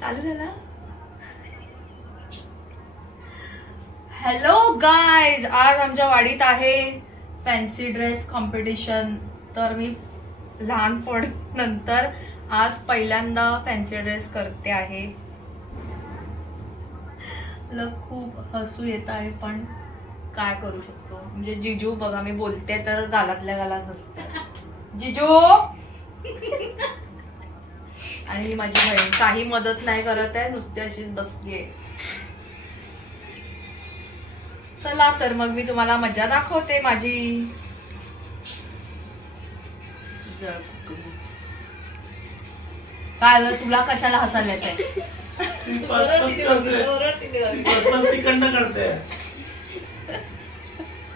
चालू झाला. Hello guys, आज आमच्या वाडीत आहे फॅन्सी ड्रेस कॉम्पिटिशन. तर मी लहानपण नंतर आज पहिल्यांदा फॅन्सी ड्रेस करते आहे. मला खूप हसू येत आहे, पण काय करू शकतो. म्हणजे जिजू बघा, मी बोलते तर गालातल्या गालात हसते. जिजू आणि माझी बहीण काही मदत नाही करत आहे, नुसती अशीच बसलीये. चला तर मग मी तुम्हाला मजा दाखवते माझी. काय तुला कशाला हसायला येतंय?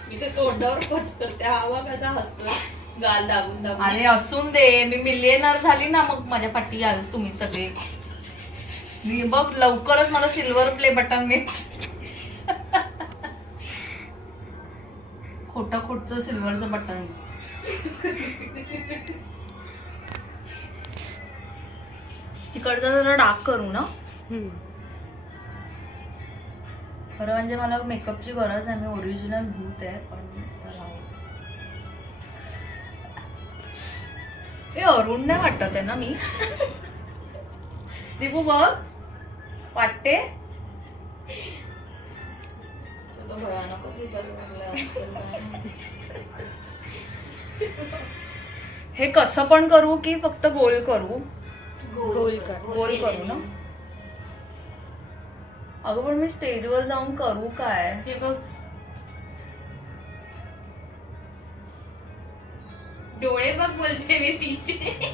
मी तर तोंडावर पच करते. हवा कसा हसतोय गाल दाबून दाबून. अरे असून दे, मी मिलियनर झाली ना मग माझ्या पाठी याल तुम्ही सगळे. मी बघ लवकरच मला सिल्वर प्ले बटन मिळेल. खोटचं सिल्वरचं बटन. तिकडचा जरा डार्क करू ना. खरं म्हणजे मला मेकअपची गरज आहे, मी ओरिजिनल भूत आहे. पण हे अरुण नाही वाटत आहे ना मी. दीपू बघ वाटते. हे कसं पण करू की फक्त गोल करू? गोल करू ना. अगं पण मी स्टेजवर जाऊन करू काय? हे बघ डोळे बघ, बोलते मी तिचे.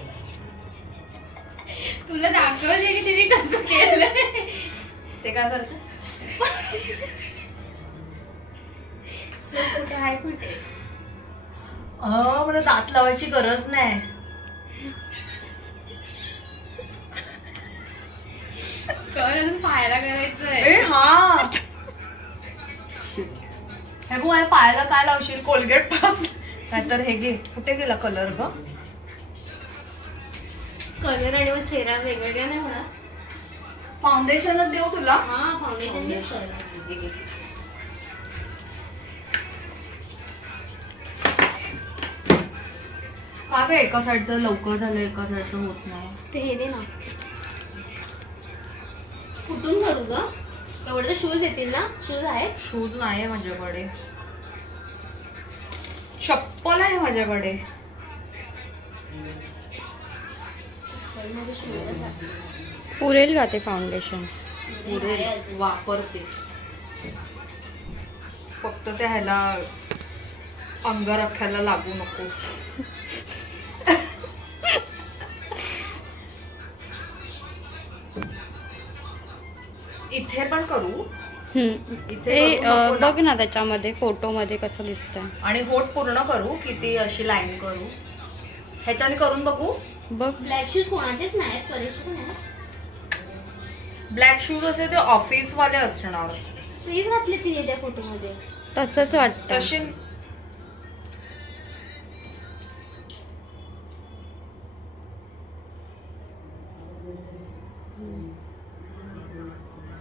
तुला दाखवते की तिने कसं केलं ते. काय करायचं? कुठे आहे कुठे? मला दात लावायची गरज नाही. पायाला करायचंय. हा हे बघ, पायाला काय लावशील? कोलगेट पास नाहीतर हे घे. कुठे गेला कलर ग? कलर आणि मग चेहरा वेगवेगळा नाही होणार. फाउंडेशनच देऊ तुला? हा फाउंडेशन. का ग एका साईडचं लवकर झालं, एका साईडचं होत नाही. ते हे दे ना. कुठून करू ग? तेवढे तर शूज येतील ना? शूज आहेत? शूज नाही माझ्याकडे. चप्पल आहे माझ्याकडे. पुरेल का ते फाउंडेशन? पुरेल, वापरते. फक्त ते ह्याला अंगरख्याला लागू नको. इथे पण करू. इथे बघ ना त्याच्यामध्ये फोटो मध्ये कसं दिसतंय. आणि होट पूर्ण करू की ती अशी लाईन करू? ह्याच्याने करून बघू. बघ ब्लॅक शूज कोणाचेच नाहीत, परीक्षा पण आहे. ब्लॅक शूज असे ते ऑफिस वाले असणार. प्लीज घातले तिने त्या फोटो मध्ये. तसंच वाटतं. तसे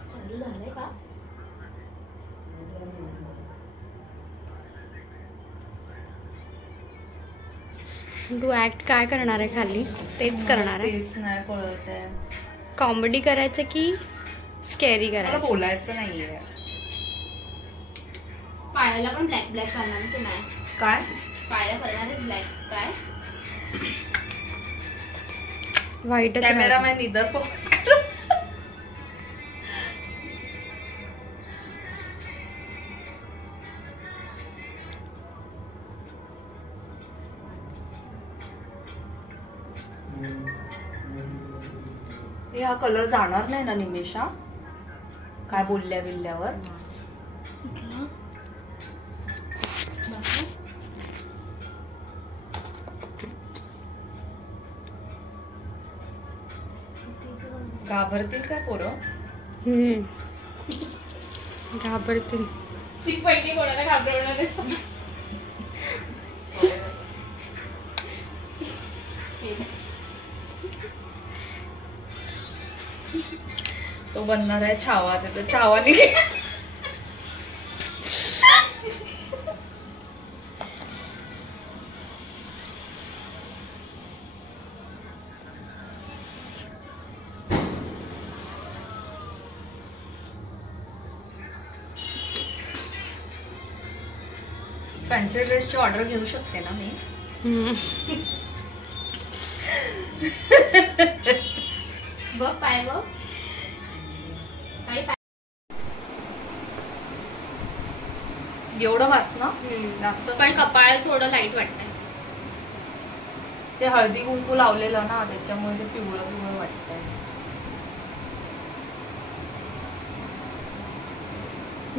चालू झालंय का? तू ऍक्ट काय करणार आहे खाली? तेच करणार आहे. तेच नाही कळत आहे. कॉमेडी करायचं की स्कॅरी मला करायचं? बोलायचं नाहीये. पायाला पण ब्लॅक ब्लॅक करणार की नाही? काय पायाला करणारच ब्लॅक काय? व्हाईटच कॅमेरामॅन इधर फोकस कर. हा कलर जाणार नाही ना निमेशा? काय बोलल्या बिल्ल्यावर? घाबरतील काय पोरं? घाबरतील. ती पहिली कोणाला घाबरवणार आहे? तो बनणार आहे छावा. त्याचा छावा निघेल. फॅन्सी ड्रेसची ऑर्डर घेऊ शकते ना मी? बघ पाय बघ. एवढं वाचना जास्त पण कपाळ थोडं लाईट वाटतंय. ते हळदी कुंकू लावलेलं ना त्याच्यामुळे ते पिवळं पिवळं वाटतंय.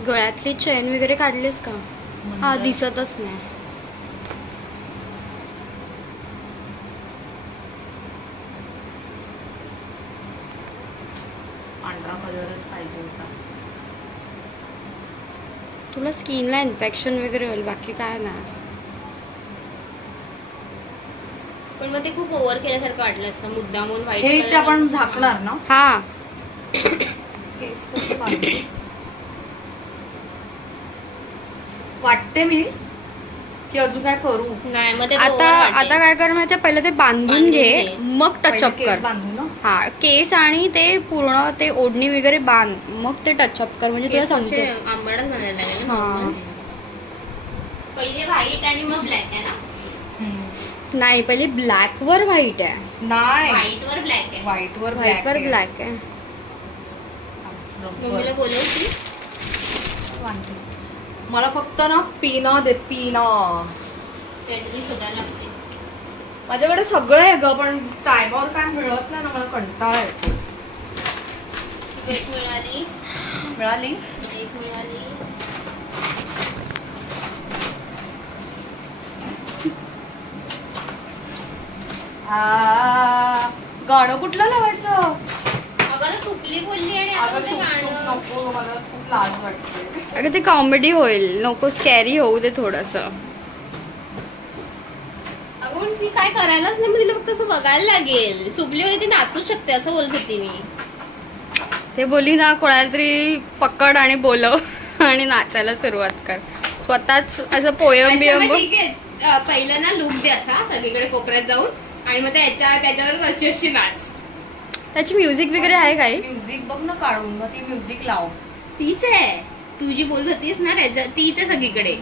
गळ्यातली चेन वगैरे काढलीस का? हा दिसतच नाही. पांढरा कलरच पाहिजे होता. तुला स्किनला इन्फेक्शन वगैरे होईल, बाकी काय नाही. पण मग ते खूप ओव्हर केल्यासारखं वाटलं असतं. मुद्दामून व्हाईट हे इथे आपण झाकणार ना. हा केस कसे बांधू? वाटते मी की अजून काय करू. नाही मग ते आता काय कर माहितीये, पहिले ते बांधून घे, मग टचअप केस कर. बांधू ना. हा केस आणि ते पूर्ण ते ओढणी वगैरे बांध, मग ते टचअप कर, म्हणजे तुला समजेल. आंबाडच म्हणायला लागले ना. हा पहिले व्हाईट आणि मग ब्लॅक आहे ना. नाही, पहिले ब्लॅक वर व्हाईट आहे. नाही, व्हाईट वर ब्लॅक आहे. व्हाईट वर व्हाईट वर ब्लॅक आहे. मम्मीला बोलव की मला फक्त ना पिना दे. पिना काहीतरी शोधायला लागते. माझ्याकडे सगळं आहे ग, पण टायमावर काय मिळत नाही ना. मला कंटाळा येतो. एक मिळाली. मिळाली. एक मिळाली. गाणं कुठलं लावायचं? अगं सुपली बोलली आणि आता ते गाणं नको, मला खूप लाज वाटते. अगं ते कॉमेडी होईल, नको स्कॅरी होऊ दे थोडस. अगं पण ती काय करायलाच नाही, मग तिला फक्त असं बघायला लागेल. सुपली होती ती नाचूच शकते असं बोलत होती मी. ते बोली ना, कोणाला तरी पकड आणि बोलव आणि नाचायला सुरुवात कर. स्वतःच असं पोयम बियम. ठीक आहे, पहिलं ना लुक द्या असा सगळीकडे कोपऱ्यात जाऊन, आणि मग त्याच्यावर अशी अशी नाच. त्याची म्युझिक वगैरे आहे काय? म्युझिक बघ ना काढून, मग ती म्युझिक लाव. तीच आहे तू जी बोलत होतीस ना, त्याच्या तीच आहे सगळीकडे.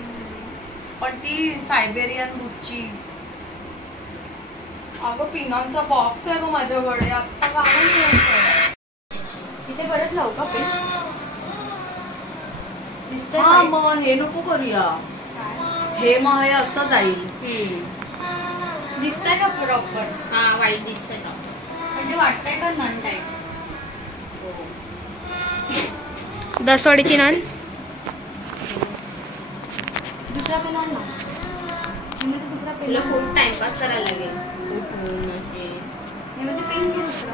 पण ती सायबेरियन बुच्ची. अगं पिनांचा बॉक्स आहे ग माझ्याकडे. आता काय मिळत इथे परत लावू का पेन? दिसतंय हा, का? मग हे नको करूया. हे मग हे असं जाईल. दिसतंय का प्रॉपर? हा वाईट दिसतंय. म्हणजे वाटतंय का नन टाईप? दसवाडीची नान. दुसरा पेन आण ना. दुसरा पेन. तुला खूप टाइमपास करायला लागेल. पेन घे दुसरा.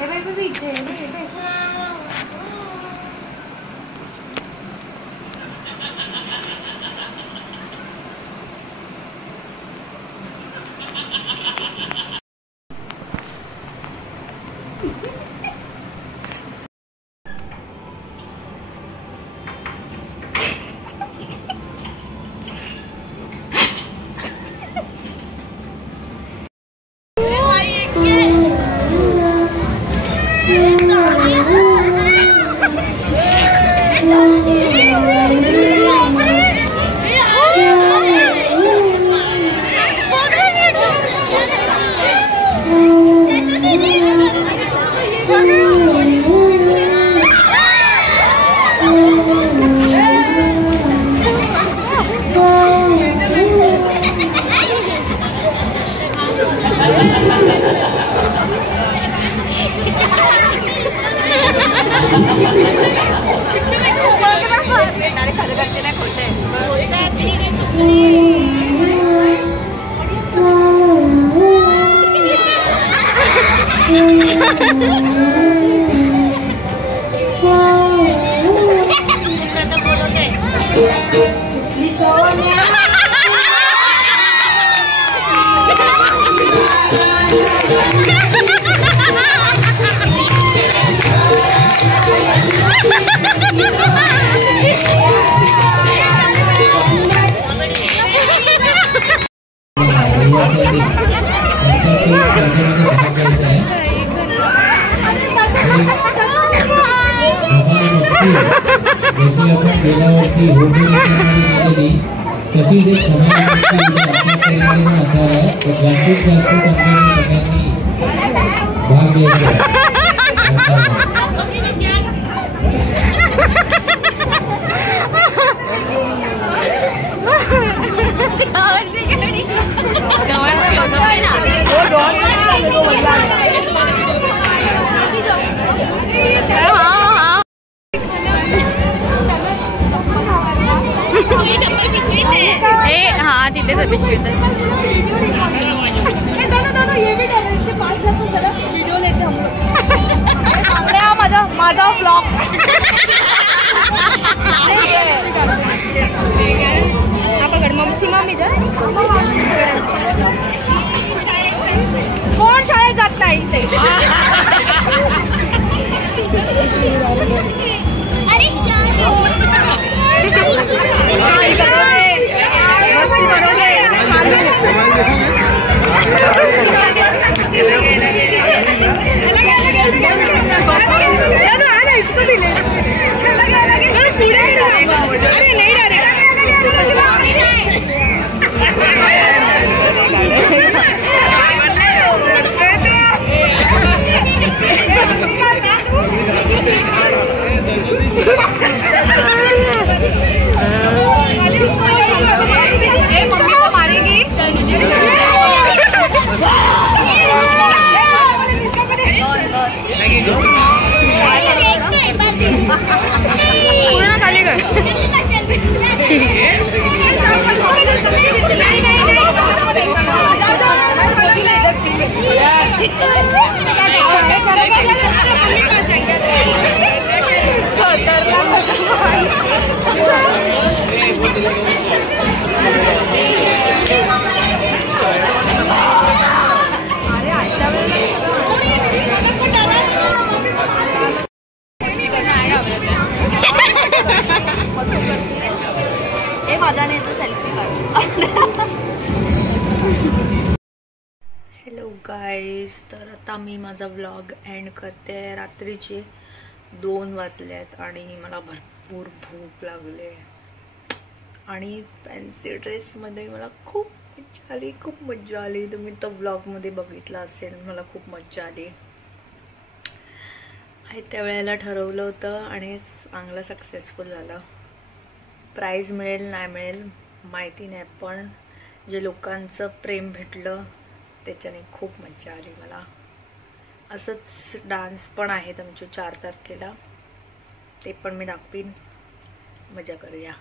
हे बाई इथे Sonia. गेल्या वर्षी झालेली तशीच एक जास्तीत जास्त भाग घ्यायचा. हाँ तिथे पिशवीत माझा ब्लॉग पकड मग सीमा मी जा कोण शाळेत जात नाही ते मम्मी को मारेगी पूर्ण खाली कर हॅलो गाईज, तर आता मी माझा व्लॉग एंड करते. रात्रीचे 2 वाजलेत आणि मला भरपूर भूक लागली आणि फॅन्सी ड्रेसमध्ये मला खूप मज्जा आली. तुम्ही तो व्लॉगमध्ये बघितला असेल. मला खूप मज्जा आली. त्या वेळेला ठरवलं होतं आणि चांगलं सक्सेसफुल झालं. प्राईज मिळेल नाही मिळेल माहिती नाही, पण जे लोकांचं प्रेम भेटलं त्याच्याने खूप मज्जा आली मला. असंच डान्स पण आहेत आमचे 4 तारखेला, ते पण मी दाखवीन. मजा करूया.